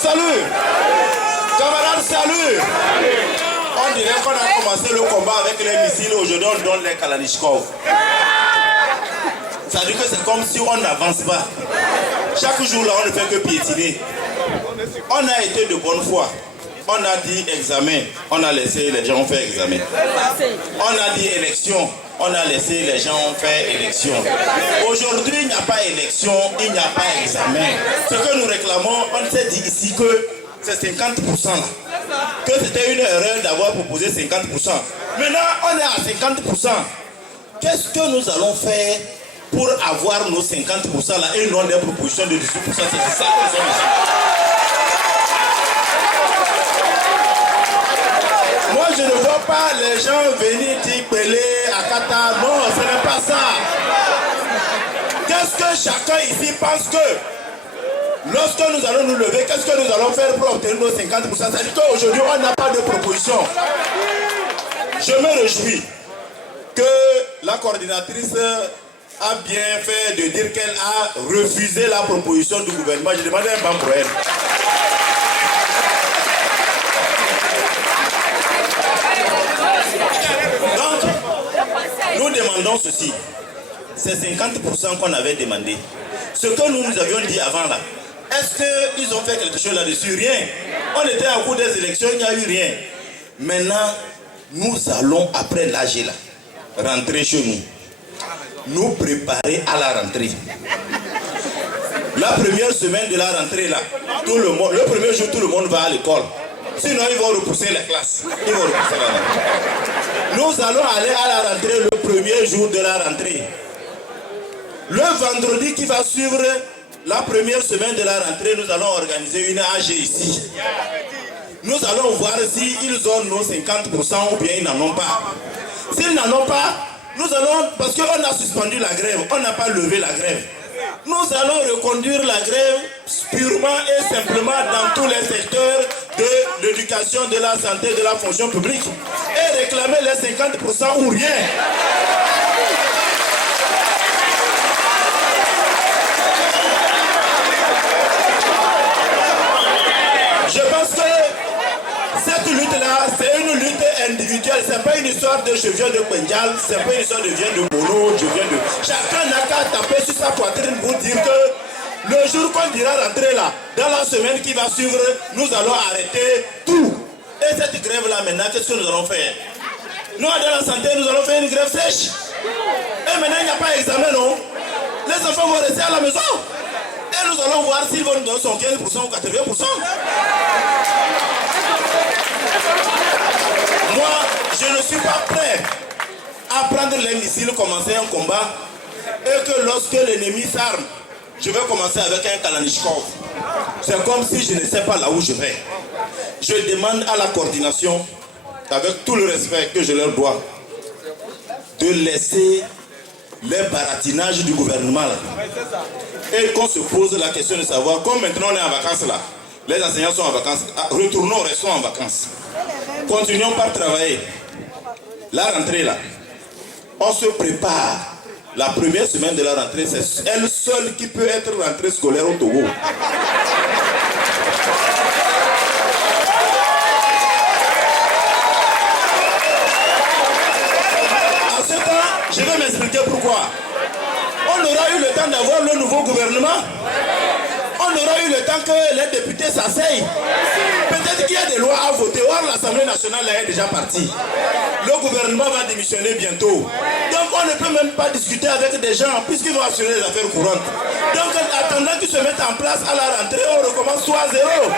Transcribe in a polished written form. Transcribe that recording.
salut. Camarades, salut. On dirait qu'on a commencé le combat avec les missiles, aujourd'hui on donne les Kalachnikov. Ça veut dire que c'est comme si on n'avance pas. Chaque jour là, on ne fait que piétiner. On a été de bonne foi. On a dit examen, on a laissé les gens faire examen. On a dit élection, on a laissé les gens faire élection. Aujourd'hui, il n'y a pas élection, il n'y a pas examen. Ce que nous réclamons, on s'est dit ici que c'est 50% là. Que c'était une erreur d'avoir proposé 50%. Maintenant, on est à 50%. Qu'est-ce que nous allons faire pour avoir nos 50% là et non des propositions de 18%? C'est ça que nous sommes ici. Moi, je ne vois pas les gens venir dire Pelé, Akata. Non, ce n'est pas ça. Qu'est-ce que chacun ici pense que lorsque nous allons nous lever, qu'est-ce que nous allons faire pour obtenir nos 50%? C'est-à-dire qu'aujourd'hui, on n'a pas de proposition. Je me réjouis que la coordinatrice a bien fait de dire qu'elle a refusé la proposition du gouvernement. Je demandais un banc pour elle. Donc, nous demandons ceci. C'est 50% qu'on avait demandé. Ce que nous avions dit avant là, est-ce qu'ils ont fait quelque chose là-dessus? Rien. On était à cours des élections, il n'y a eu rien. Maintenant, nous allons, après l'âge là, rentrer chez nous. Nous préparer à la rentrée. La première semaine de la rentrée là, le premier jour, tout le monde va à l'école. Sinon, ils vont repousser les classes. Ils vont repousser la rentrée. Nous allons aller à la rentrée le premier jour de la rentrée. Le vendredi qui va suivre la première semaine de la rentrée, nous allons organiser une AG ici. Nous allons voir s'ils ont nos 50% ou bien ils n'en ont pas. S'ils n'en ont pas, nous allons, parce qu'on a suspendu la grève, on n'a pas levé la grève. Nous allons reconduire la grève purement et simplement dans tous les secteurs de l'éducation, de la santé, de la fonction publique et réclamer les 50% ou rien. Je pense que cette lutte-là, c'est une lutte individuelle. Ce n'est pas une histoire de je viens de Pendjal, ce n'est pas une histoire de je viens de Mono, je viens de... Chacun n'a qu'à taper sur sa poitrine pour dire que le jour qu'on dira rentrer là, dans la semaine qui va suivre, nous allons arrêter tout. Et cette grève-là maintenant, qu'est-ce que nous allons faire? Nous, dans la santé, nous allons faire une grève sèche. Et maintenant, il n'y a pas d'examen, non? Les enfants vont rester à la maison. Et nous allons voir s'ils vont nous donner son 15% ou 80%. Moi, je ne suis pas prêt à prendre les missiles, commencer un combat, et que lorsque l'ennemi s'arme, je vais commencer avec un Kalachnikov. C'est comme si je ne sais pas là où je vais. Je demande à la coordination, avec tout le respect que je leur dois, de laisser les baratinages du gouvernement là. Et qu'on se pose la question de savoir, comme maintenant on est en vacances là, les enseignants sont en vacances, retournons, restons en vacances. Continuons par travailler. La rentrée là, on se prépare. La première semaine de la rentrée, c'est elle seule qui peut être rentrée scolaire au Togo. En ce temps, je vais m'expliquer pourquoi. On aura eu le temps d'avoir le nouveau gouvernement. On aura eu le temps que les députés s'asseyent. Peut-être qu'il y a des lois à voter. Or, l'Assemblée nationale est déjà partie. Le gouvernement va démissionner bientôt. Donc, on ne peut même pas discuter avec des gens puisqu'ils vont assurer les affaires courantes. Donc, en attendant qu'ils se mettent en place à la rentrée, on recommence tout à zéro.